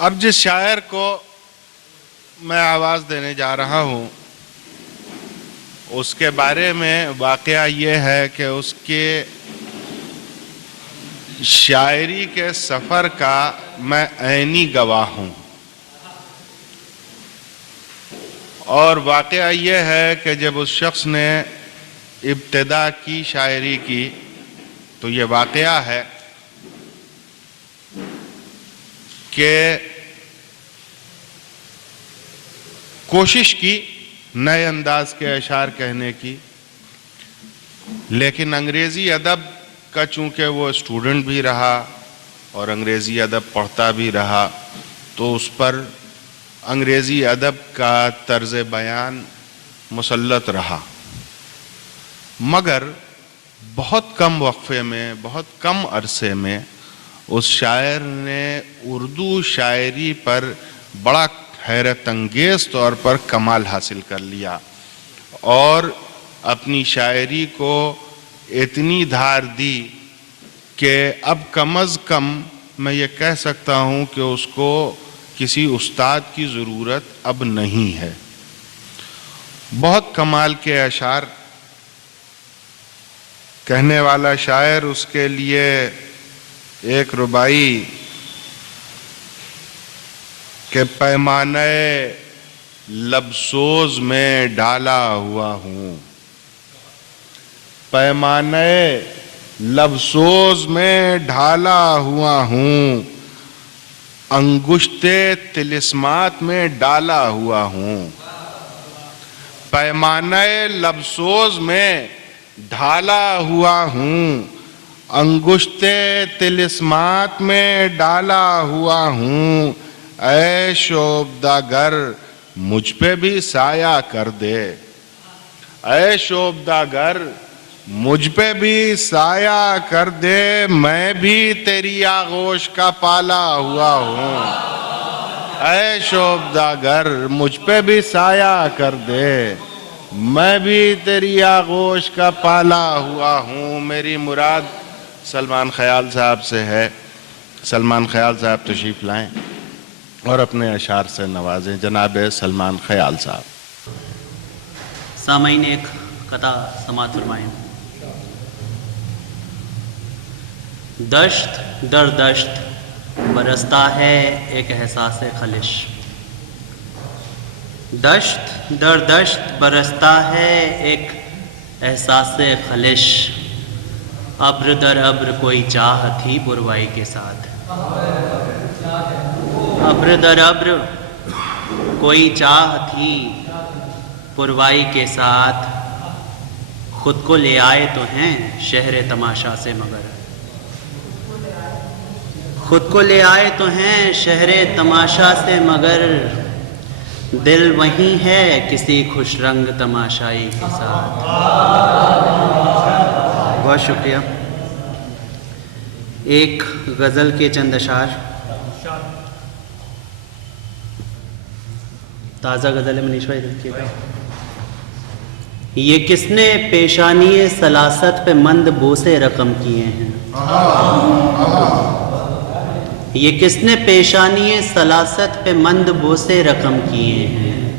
اب جس شاعر کو میں آواز دینے جا رہا ہوں اس کے بارے میں واقعہ یہ ہے کہ اس کے شاعری کے سفر کا میں عینی گواہ ہوں، اور واقعہ یہ ہے کہ جب اس شخص نے ابتدا کی شاعری کی تو یہ واقعہ ہے کہ کوشش کی نئے انداز کے اشعار کہنے کی، لیکن انگریزی ادب کا چونکہ وہ اسٹوڈنٹ بھی رہا اور انگریزی ادب پڑھتا بھی رہا تو اس پر انگریزی ادب کا طرز بیان مسلط رہا، مگر بہت کم وقفے میں، بہت کم عرصے میں اس شاعر نے اردو شاعری پر بڑا حیرت انگیز طور پر کمال حاصل کر لیا اور اپنی شاعری کو اتنی دھار دی کہ اب کم از کم میں یہ کہہ سکتا ہوں کہ اس کو کسی استاد کی ضرورت اب نہیں ہے۔ بہت کمال کے اشعار کہنے والا شاعر، اس کے لیے ایک ربائی کہ پیمانے لب سوز میں ڈالا ہوا ہوں، پیمانے لب سوز میں ڈھالا ہوا ہوں، انگشتے طلسمات میں ڈالا ہوا ہوں، پیمانے لب سوز میں ڈھالا ہوا ہوں، انگشتے طلسمات میں ڈالا ہوا ہوں، اے شوبداگر مجھ پہ بھی سایہ کر دے، اے شوبداگر مجھ پہ بھی سایہ کر دے، میں بھی تیری آغوش کا پالا ہوا ہوں، اے شوبداگر مجھ پہ بھی سایہ کر دے، میں بھی تیری آغوش کا پالا ہوا ہوں۔ میری مراد سلمان خیال صاحب سے ہے۔ سلمان خیال صاحب تشریف لائیں اور اپنے اشعار سے نوازیں۔ جناب سلمان خیال صاحب۔ سامعین ایک قطع سماعت فرمائیں۔ دشت در دشت برستا ہے ایک احساس خلش، دشت در دشت برستا ہے ایک احساس خلش، ابر در ابر کوئی چاہ تھی پروائی کے ساتھ، ابر در ابر کوئی چاہ تھی پروائی کے ساتھ، خود کو لے آئے تو ہیں شہر تماشا سے مگر، خود کو لے آئے تو ہیں شہر تماشا سے مگر، دل وہیں ہے کسی خوش رنگ تماشائی کے ساتھ۔ بہت شکریہ۔ ایک غزل کے چند اشعار۔ تازہ غزل ہے منیش بھائی، دیکھیے گا۔ یہ کس نے پیشانی سلاست پہ مند بوسے رقم کیے ہیں، یہ کس نے پیشانی سلاست پہ مند بوسے رقم کیے ہیں،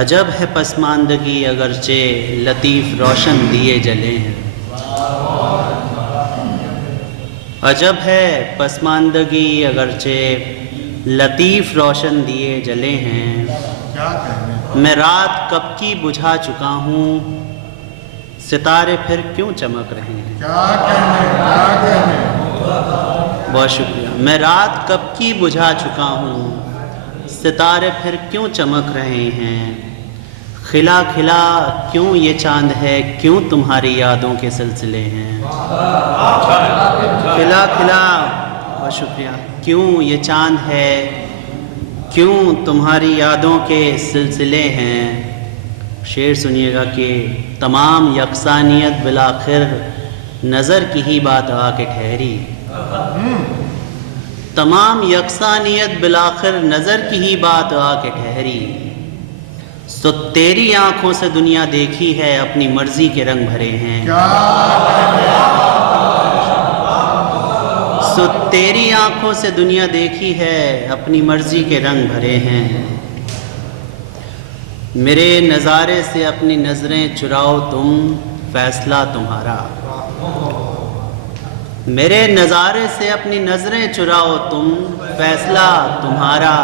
عجب ہے پسماندگی اگرچہ لطیف روشن دیے جلے ہیں، عجب ہے پسماندگی اگرچہ لطیف روشن دیے جلے ہیں، میں رات کب کی بجھا چکا ہوں ستارے پھر کیوں چمک رہے ہیں۔ بہت شکریہ۔ میں رات کب کی بجھا چکا ہوں ستارے پھر کیوں چمک رہے ہیں، کھلا کھلا کیوں یہ چاند ہے کیوں تمہاری یادوں کے سلسلے ہیں، کھلا کھلا بہت شکریہ کیوں یہ چاند ہے کیوں تمہاری یادوں کے سلسلے ہیں۔ شعر سنیے گا کہ تمام یکسانیت بالآخر نظر کی ہی بات آ کے ٹھہری، تمام یکسانیت بالآخر نظر کی ہی بات آ کے ٹھہری، سو تیری آنکھوں سے دنیا دیکھی ہے اپنی مرضی کے رنگ بھرے ہیں، सो तेरी आंखों से दुनिया देखी है, अपनी मर्जी के रंग भरे हैं। मेरे नज़ारे से अपनी नज़रें चुराओ तुम, फैसला तुम्हारा। मेरे नज़ारे से अपनी नज़रें चुराओ तुम, फैसला तुम्हारा।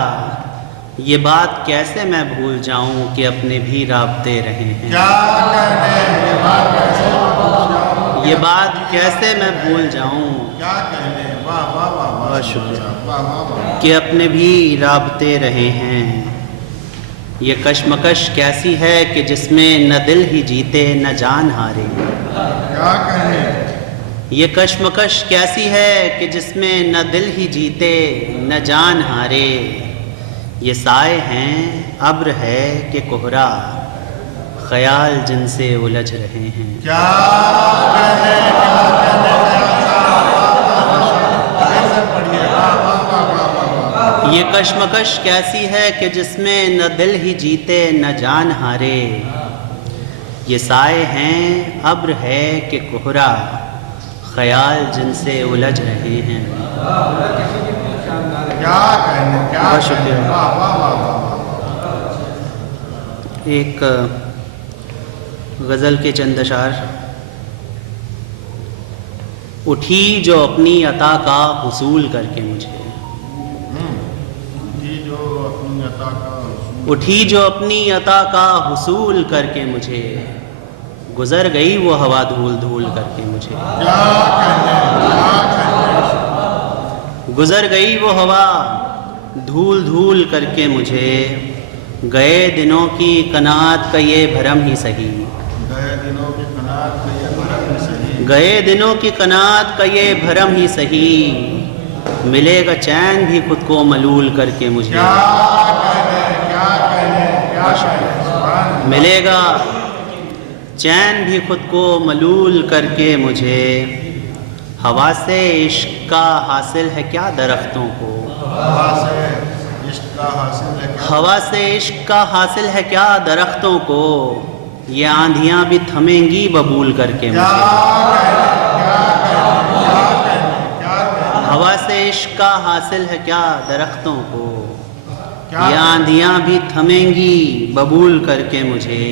ये बात कैसे मैं भूल जाऊं कि अपने भी राब्ते रहे हैं। ये बात कैसे मैं भूल जाऊं बहुत शुक्रिया कि अपने भी राब्ते रहे हैं। ये कश्मकश कैसी है कि जिसमें न दिल ही जीते न जान हारे। ये कश्मकश कैसी है कि जिसमें न दिल ही जीते न जान हारे। ये साए हैं, अब्र है कि कोहरा, ख्याल जिनसे उलझ रहे हैं। ये कश्मकश कैसी है कि जिसमें न दिल ही जीते न जान हारे। ये साए हैं, अब्र है कि कोहरा, ख्याल जिनसे उलझ रहे हैं। बहुत शुक्रिया। एक गज़ल के चंद अशार। उठी जो अपनी अता का हुसूल करके मुझे, उठी जो अपनी अता का हुसूल करके मुझे, गुजर गई वो हवा धूल धूल करके मुझे। गुजर गई वो हवा धूल धूल करके मुझे। गए दिनों की कनात का ये भरम ही सही, गए दिनों की कनात का ये भरम ही सही। मिलेगा चैन भी खुद को मलूल करके मुझे। मिलेगा चैन भी खुद को मलूल करके मुझे। हवा से इश्क का हासिल है क्या दरख्तों को, हवा से इश्क का हासिल है क्या दरख्तों को। ये आंधियां भी थमेंगी बबूल करके मुझे। हवा से इश्क का हासिल है क्या दरख्तों को। ये आंधियां भी थमेंगी बबूल करके मुझे।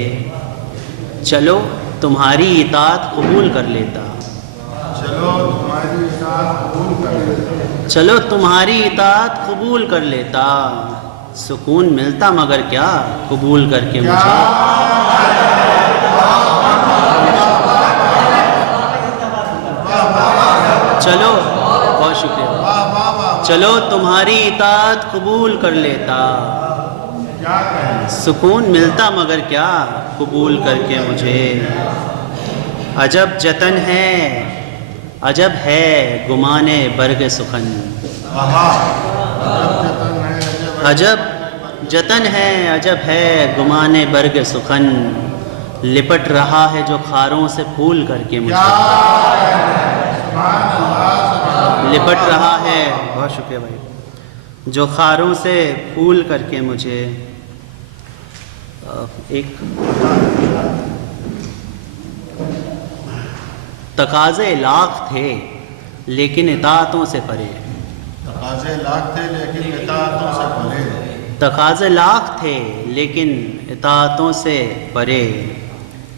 चलो तुम्हारी इताअत कबूल कर लेता, चलो तुम्हारी इताअत कबूल कर लेता। सुकून मिलता मगर क्या कबूल करके मुझे। चलो, बहुत शुक्रिया। चलो तुम्हारी इताअत कबूल कर लेता। सुकून मिलता मगर क्या कबूल करके मुझे। अजब जतन है, अजब है गुमाने बर्ग सुखन। अजब जतन है, अजब है गुमाने बर्ग सुखन। लिपट रहा है जो खारों से फूल करके मुझे। लिपट रहा है, बहुत शुक्रिया भाई, जो खारों से फूल करके मुझे। एक तकाज़े लाख थे लेकिन इताअतों से परे। तकाज़े लाख थे लेकिन इताअतों से परे। तकाज़े लाख थे लेकिन इताअतों से परे।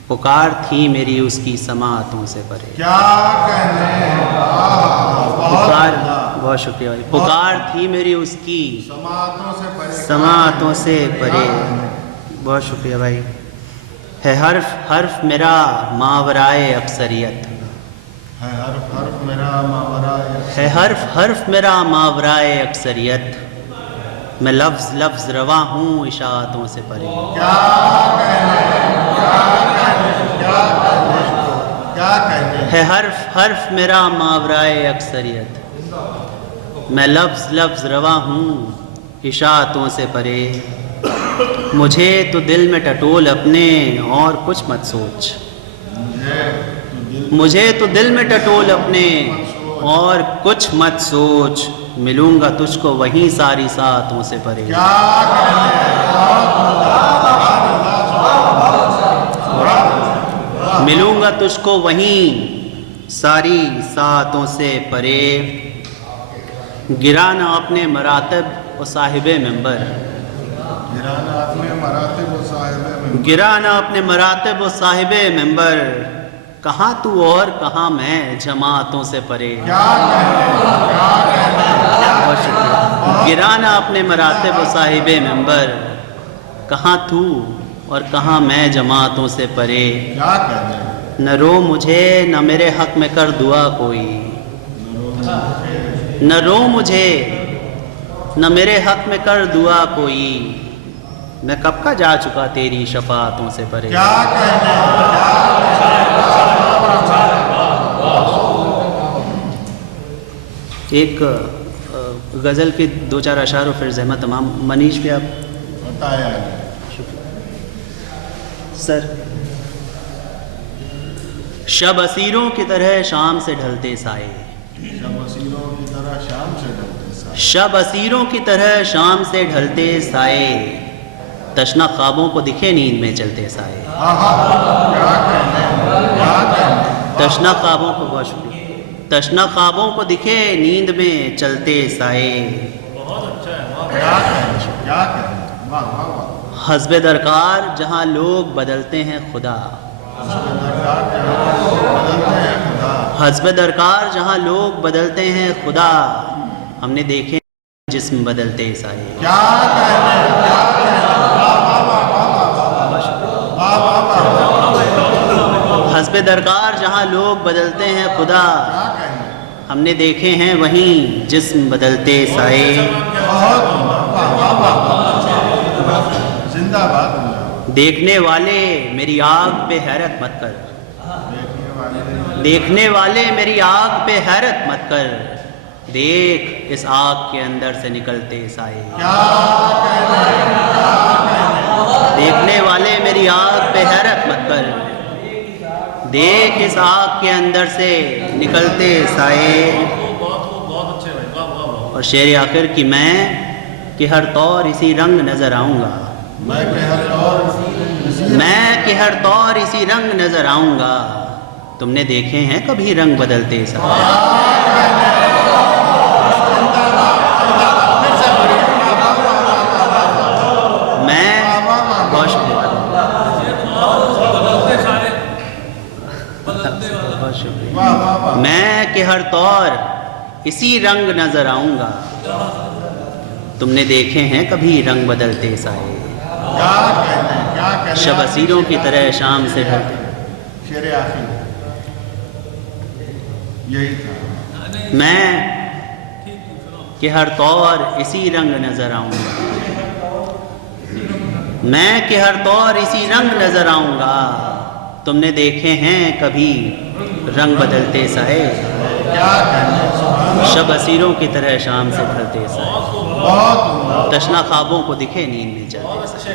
पुकार थी मेरी उसकी समाअतों से परे। क्या कहने, पुकार, बहुत शुक्रिया भाई। पुकार थी मेरी उसकी समाअतों से परे, समाअतों से परे। बहुत शुक्रिया भाई। है हर्फ हर्फ मेरा मावराए अक्सरियत। है हर्फ हर्फ मेरा मावराए, है हर्फ हर्फ मेरा मावराए अक्सरियत। मैं लफ्ज़ लफ्ज़ रवा हूँ इशाअतों से परे। क्या कहने, क्या कहने। है हर्फ हर्फ मेरा मावराए अक्सरियत। मैं लफ्ज़ लफ्ज़ रवा हूँ इशाअतों से परे। मुझे तो दिल में टटोल अपने और कुछ मत सोच। मुझे तो दिल में टटोल अपने और कुछ मत सोच। मिलूंगा तुझको वहीं सारी सातों से परे। मिलूंगा तुझको वहीं सारी सातों से परे। गिरा न अपने मरातब व साहिब मंबर, गिराना अपने मरातिब व साहिब गिरा न अपने मरातब व साहिब मंबर, कहाँ तू और कहाँ मैं जमातों से परे। बहुत शुक्रिया। गिरा न अपने मरातब व साहिब मंबर, कहाँ तू और कहाँ मैं जमातों से परे। क्या कहते हैं? न रो मुझे न मेरे हक में कर दुआ कोई, न रो मुझे न मेरे हक में कर दुआ कोई, मैं कब का जा चुका तेरी शफाअतों से परे। क्या कहते हैं? एक गज़ल के दो चार अशार और फिर ज़हमत तमाम। मनीष भी आप बताया सर। शब असीरों की तरह शाम से ढलते साए, शब असीरों की तरह शाम से ढलते साए, शब असीरों की तरह शाम से ढलते साए, तशना ख्वाबों को दिखे नींद में चलते साए। क्या कहते हैं? क्या कहते हैं? तशना ख्वाबों को, बहुत शुक्रिया, तशना ख्वाबों को दिखे नींद में चलते साए। क्या कहते हैं? क्या कहते हैं? वाह वाह वाह। हस्ब दरकार जहाँ लोग बदलते हैं खुदा, हस्ब दरकार जहाँ लोग बदलते हैं खुदा, हमने देखे जिस्म बदलते साए। क्या कहते हैं? क्या कहते हैं? वाह वाह वाह। हस्ब दरकार जहाँ लोग बदलते हैं खुदा, क्या कहते हैं? हमने देखे हैं वहीं जिस्म बदलते साए। बहुत वाह वाह वाह। जिंदाबाद। देखने वाले मेरी आग पे हैरत मत कर, देखने वाले देखने वाले मेरी आग पे हैरत मत कर, देख इस आग के अंदर से निकलते साए। क्या कहते हैं? देखने वाले मेरी आग पे हैरत मत कर, देख इस आग के अंदर से निकलते साए। और शेर आखिर कि मैं कि हर तौर इसी रंग नजर आऊंगा, मैं के हर तौर मैं कि हर तौर इसी रंग नजर आऊंगा, तुमने देखे हैं कभी रंग बदलते साए। मैं बहुत शुक्रिया, बहुत शुक्रिया। वाह वाह वाह। मैं कि हर तौर इसी रंग नजर आऊंगा, तुमने देखे हैं कभी रंग बदलते साए। क्या कहते हैं? क्या कहते हैं? शब असीरों की तरह शाम से ढलते। शेर आखिर यही था। मैं कि हर तौर इसी रंग नजर आऊंगा, मैं कि हर तौर इसी रंग नजर आऊंगा, तुमने देखे हैं कभी रंग बदलते साए। क्या कहते हैं? शब असीरों की तरह शाम से ढलते साए, बहुत तशना ख्वाबों को दिखे नींद में चलते साए।